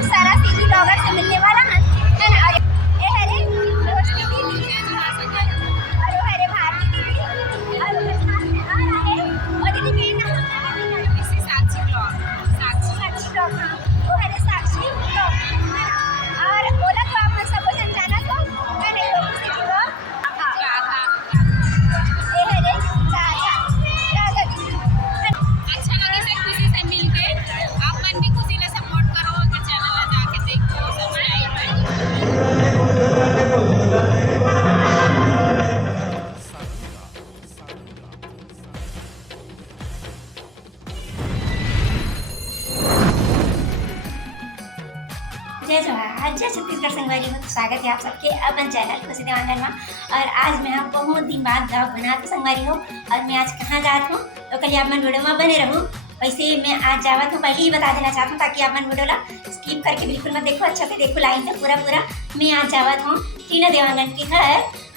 बहुत सारा सीधी ब्लॉगर से मिलने वाला है ना। और ये है रे रोशनी दीदी और वो है रे भारती दीदी और वो साथ में आ रहा है और दीदी के नाम साक्षी ब्लॉग हाँ वो है रे साक्षी ब्लॉग और बोला तो आप सबको जाना तो मैं नहीं लोगों से जीवा ये है रे राधा दीदी अच्छा लगे से खुशी से मिलके आप मन भी खुशी ले सपोर्ट करो अगर चैनल ला जाके देखो सब्सक्राइब जय जवाहर जय छत्तीसगढ़ संगवारी हो स्वागत है आप सबके अपन चैनल खुशी देवांगन में। और आज मैं आप बहुत दिन बाद ब्लॉग बनाते संगवारी हो और मैं आज कहाँ जात हूँ तो कल आप मन वीडियो में बने रहूँ। वैसे मैं आज जावत हूँ पहले ही बता देना चाहता हूँ ताकि आप मन वीडियो ला स्किप करके बिल्कुल मत देखो, अच्छा से देखो लाइन से पूरा मैं आज जावत हूँ टीना देवांगन के घर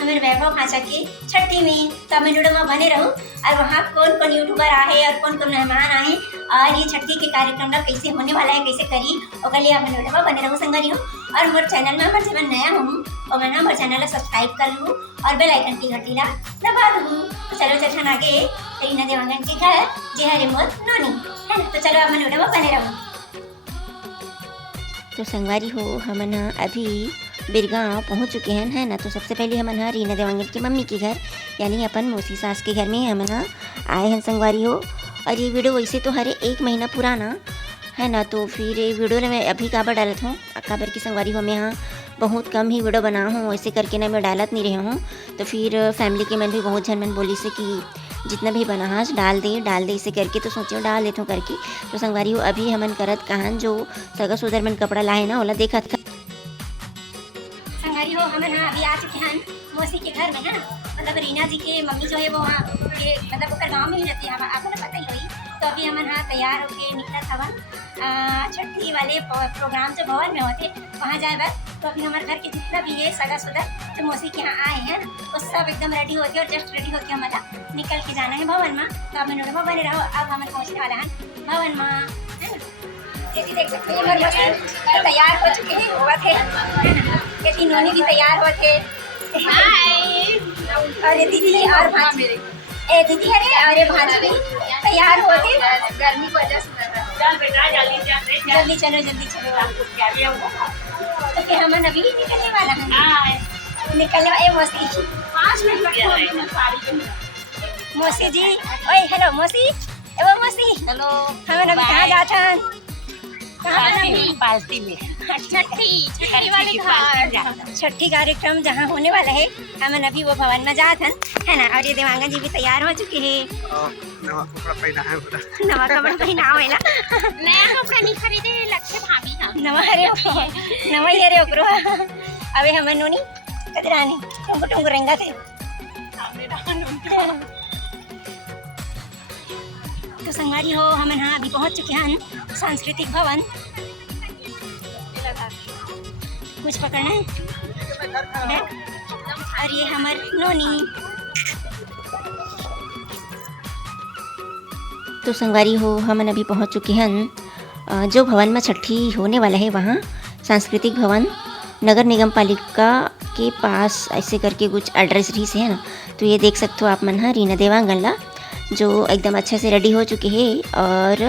हमारे वैभव भाषा के छठी में। तो मैं वीडियो में बने रहूँ और वहाँ कौन कौन यूट्यूबर आए और कौन कौन मेहमान आए और ये छठी के कार्यक्रम कैसे होने वाला है कैसे करी और लिए आप वीडियो में बने रहूँ संगवारी हो। और मोर चैनल में जब मैं नया हूँ और मैं हमारे चैनल सब्सक्राइब कर लूँ और बेल आइकन की घंटी ला दबा दूँ। तो चलो चर्चन आगे टीना देवांगन के घर जे हरे मोर नोनी है ना। तो चलो आप वीडियो में बने रहूँ। तो संगवारी हो हमन अभी बिरगांव पहुंच चुके हैं है ना। तो सबसे पहले हमन रीना देवांगन की मम्मी के घर यानी अपन मौसी सास के घर में हमन आए हैं संगवारी हो। और ये वीडियो वैसे तो हरे 1 महीना पुराना है ना। तो फिर ये वीडियो में मैं अभी काबर डालत हूँ काबर की संगवारी हो मैं यहाँ बहुत कम ही वीडियो बना हूँ ऐसे करके ना मैं डालत नहीं रही हूँ। तो फिर फैमिली के मन भी बहुत जन मन बोली से कि जितना भी बना हाँ डाल दे इसे करके। तो सोचे डाल देता हूँ करके। तो संगवारी हो अभी हमन करत कहान जो सगा सुधर मन कपड़ा लाए ना ओला देखा था संगवारी हो हम ना अभी आ चुके हैं मौसी के घर में है ना। मतलब रीना जी के मम्मी जो है वो वहाँ के मतलब वो गाँव में ही रहती है आपको ना पता ही होगी। तो अभी हम यहाँ तैयार होके निकला था छठी वाले प्रोग्राम जो भवन में होते वहाँ जाए बस। तो अभी हमारे घर के जितना भी है सगा सुधर तो मौसी के यहाँ आए हैं वो सब एकदम रेडी होके और जस्ट रेडी होके हमारा निकल के जाना है भवन में। तो अब मैंने बने रहो अब हमें पहुँचने वाला है भवन में है ना। ये देख सकते हैं मौसी तैयार हो चुके हैं हुआ थे ये तीनों भी तैयार हुए थे। अरे दीदी और भाभी ए दीदी अरे अरे भाभी तैयार हो थे गर्मी की वजह से चल बेटा जल्दी चलो। तो फिर हम अभी निकलने वाला है निकलने वाले मौसी 5 मिनट मौसी जी ओए हेलो मौसी एवं मौसी हेलो हम अभी कहाँ जाते हैं पार्टी में छठी वाले घर छठी कार्यक्रम जहाँ होने वाला है हम अभी वो भवन में जाते हैं है ना। और ये देवांगन जी भी तैयार हो चुके हैं नवा कपड़ा पहना है नवा कपड़ा पहना हुआ नया कपड़ा नहीं खरीदे लक्ष्य भाभी हम नवा ही अरे ओकरो अबे हमन नोनी कदरानी टुंग रंगा थे। तो संगवारी हो हम यहाँ अभी पहुँच चुके हैं सांस्कृतिक भवन। कुछ पकड़ना है और ये हमार नोनी। तो संगवारी हो हमन अभी पहुंच चुके हैं जो भवन में छठी होने वाला है वहाँ सांस्कृतिक भवन नगर निगम पालिका के पास ऐसे करके कुछ एड्रेस रही से है ना। तो ये देख सकते हो आप मन रीना देवांगन ला जो एकदम अच्छे से रेडी हो चुके हैं और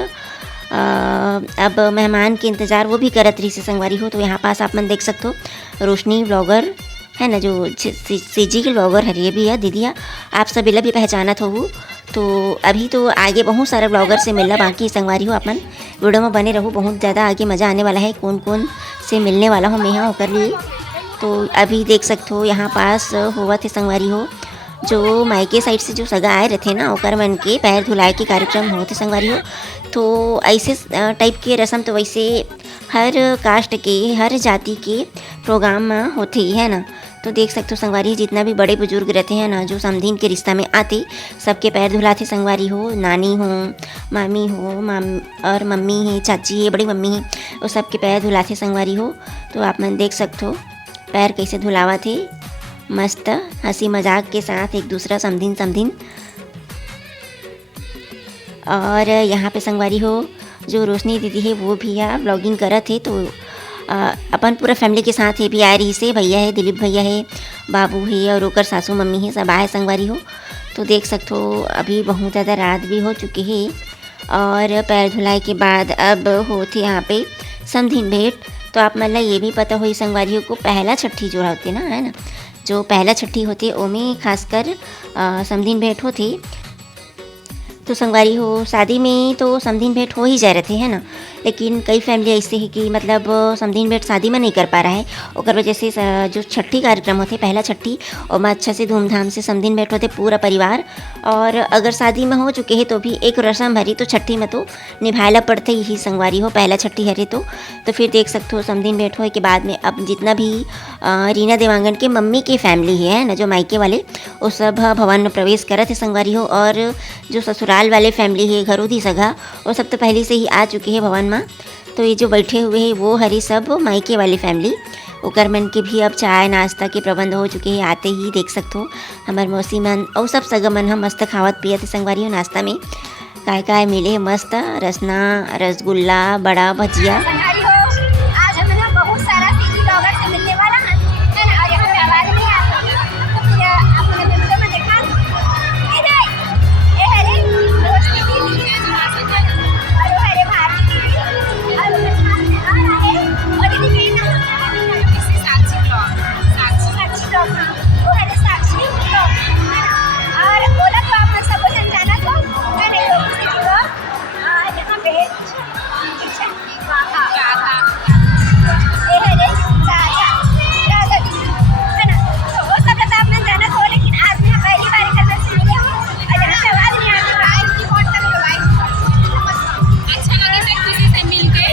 अब मेहमान के इंतज़ार वो भी करत रही से संगवारी हो। तो यहाँ पास आप मन देख सकते हो रोशनी ब्लॉगर है ना जो सीजी के ब्लॉगर है ये भी है दीदिया आप सभी ला भी पहचानत हो। तो अभी तो आगे बहुत सारे ब्लॉगर से मिलना बाकी संगवारी हो आप मन वीडियो में बने रहो बहुत ज़्यादा आगे मज़ा आने वाला है कौन कौन से मिलने वाला हो मैं यहाँ होकर लिए। तो अभी देख सकते हो यहाँ पास हुआ थे संगवारी हो जो मायके साइड से जो सगा आए रहते ना ओकर मन के पैर धुलाए के कार्यक्रम होते संगवारी हो। तो ऐसे टाइप के रस्म तो वैसे हर कास्ट के हर जाति के प्रोग्राम में होते ही है ना। तो देख सकते हो संगवारी जितना भी बड़े बुजुर्ग रहते हैं ना जो समधीन के रिश्ता में आते सबके पैर धुलाते संगवारी हो। नानी हो मामी हो और मम्मी है चाची है बड़ी मम्मी है वो सबके पैर धुलाते संगवारी हो। तो आप मन देख सकते हो पैर कैसे धुलावा थे मस्त हंसी मजाक के साथ एक दूसरा समधीन। और यहाँ पे संगवारी हो जो रोशनी दीदी है वो भी ब्लॉगिंग करत थे। तो अपन पूरा फैमिली के साथ है भी आ रही से भैया है, दिलीप भैया है, बाबू है और ओकर सासू मम्मी है, सब आए संगवारी हो। तो देख सकते हो अभी बहुत ज़्यादा रात भी हो चुकी है और पैर धुलाई के बाद अब होते यहाँ पे समधिन भेंट। तो आप मतलब ये भी पता हुई संगवारियों को पहला छठी जो होती है ना, है ना, जो पहला छठी होती है ओमें खासकर समधिन भेंट होती। तो संगवारी हो शादी में तो समधिन भेंट हो ही जा रहे थे, है ना, लेकिन कई फैमिली ऐसे है कि मतलब समधिन भेंट शादी में नहीं कर पा रहा है, और वजह से जो छठी कार्यक्रम होते पहला छठी और में अच्छा से धूमधाम से समधिन भेंट होते पूरा परिवार। और अगर शादी में हो चुके हैं तो भी एक रस्म हरी तो छठी में तो निभाला पड़ते ही संगवारी हो पहला छठी हरे। तो फिर देख सकते हो समधिन भेंट होए के बाद में अब जितना भी रीना देवांगन के मम्मी की फैमिली है ना, जो मायके वाले, वो सब भवन में प्रवेश करे थे संगवारी हो। और जो ससुराल वाले फैमिली है घरोधी सगा, वो सब तो पहले से ही आ चुके हैं भवन में। तो ये जो बैठे हुए हैं वो हरी सब मायके वाली फैमिली, ओकर मन के भी अब चाय नाश्ता के प्रबंध हो चुके हैं। आते ही देख सकते हो हमार मौसी मन और सब सगा मन हम मस्त खावत पियत संगवारी हो। नाश्ता में काय काय मिले मस्त रसना, रसगुल्ला, बड़ा भजिया। संगवारी हो आज हम ना बहुत सारा सिटी ब्लॉगर से मिलने वाला है ना, और यहाँ पे आवाज नहीं आता तो फिर आपने वीडियो में देखा ये हरे दोस्ती दीदी और वो हरे भारती दीदी और उनके साथ में आ रहा है और दीदी के नाम इसी साक्षी ब्लॉग, साक्षी ब्लॉग, वो हरे साक्षी ब्लॉग और बोला तो आप सब जन जाना तो मैं नहीं लोग से जुड़ो यहाँ पे अच्छा वाह ये हरे राधा दीदी है ना, तो वो सब तो आपने जाना तो, लेकिन आज मैं पहली बार करना सीखी हूँ और यहाँ पे आवाज नहीं आती लाइव की फोन कर अच्छा लगे से खुशी से मिलके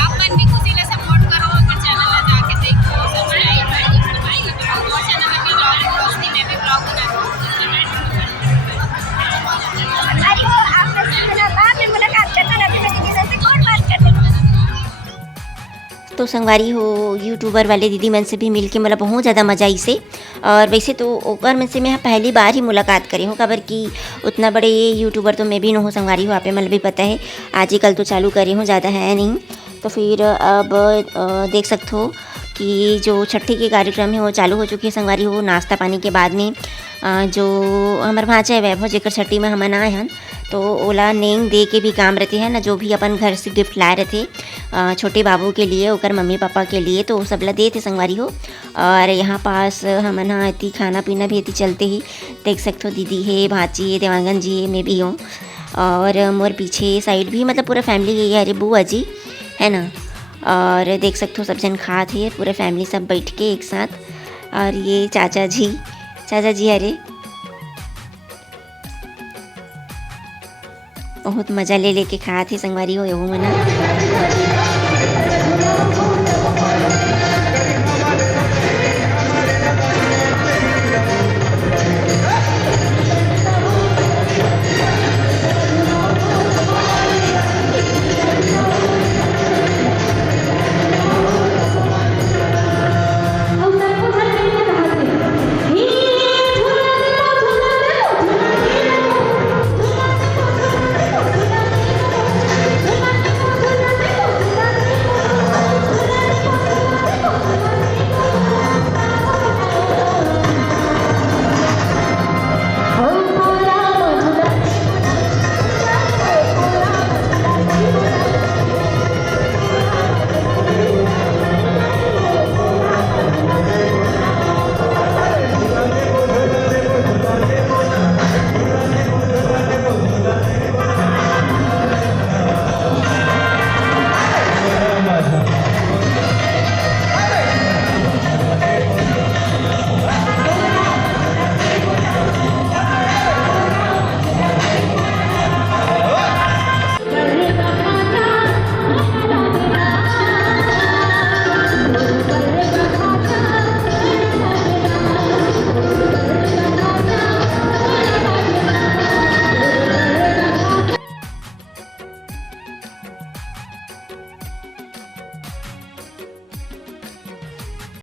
आप मन भी खुशी ले सपोर्ट करो, अगर चैनल ला जाके देखो, सब्सक्राइब करो और चैनल में भी रोशनी में भी ब्लॉग बनाओ। अरे वो आपने सुना बाद में मुलाकात करना ना, अभी मैं दीदी से कौन बात करते हैं। तो संगवारी हो यूट्यूबर वाले दीदी मन से भी मिल के मतलब बहुत ज़्यादा मज़ा आई से। और वैसे तो ओकर मन से मैं पहली बार ही मुलाकात करे हूँ, खबर कि उतना बड़े यूट्यूबर तो मैं भी न हूँ संगवारी हो, आप मतलब भी पता है आज ही कल तो चालू करे हूँ, ज़्यादा है नहीं। तो फिर अब देख सकते हो कि जो छठी के कार्यक्रम है वो चालू हो चुकी है संगवारी हो। नाश्ता पानी के बाद में जो हमारे भांचा है वैभव जेकर छठी में हम आए हैं, तो ओला नेंग दे के भी काम रहते हैं ना, जो भी अपन घर से गिफ्ट लाए रहते छोटे बाबू के लिए ओकर मम्मी पापा के लिए, तो वो सब ला दे थे संगवारी हो। और यहाँ पास हम ना इतनी खाना पीना भी इतनी चलते ही देख सकते हो, दीदी है, भाची है, देवांगन जी है, मैं भी हूँ और मोर पीछे साइड भी मतलब पूरा फैमिली यही है, अरे बुआ जी है ना। और देख सकते हो सब जन खाते हैं पूरे फैमिली सब बैठ के एक साथ। और ये चाचा जी अरे बहुत मज़ा ले लेके खाते संगवारी हो, यहू मना।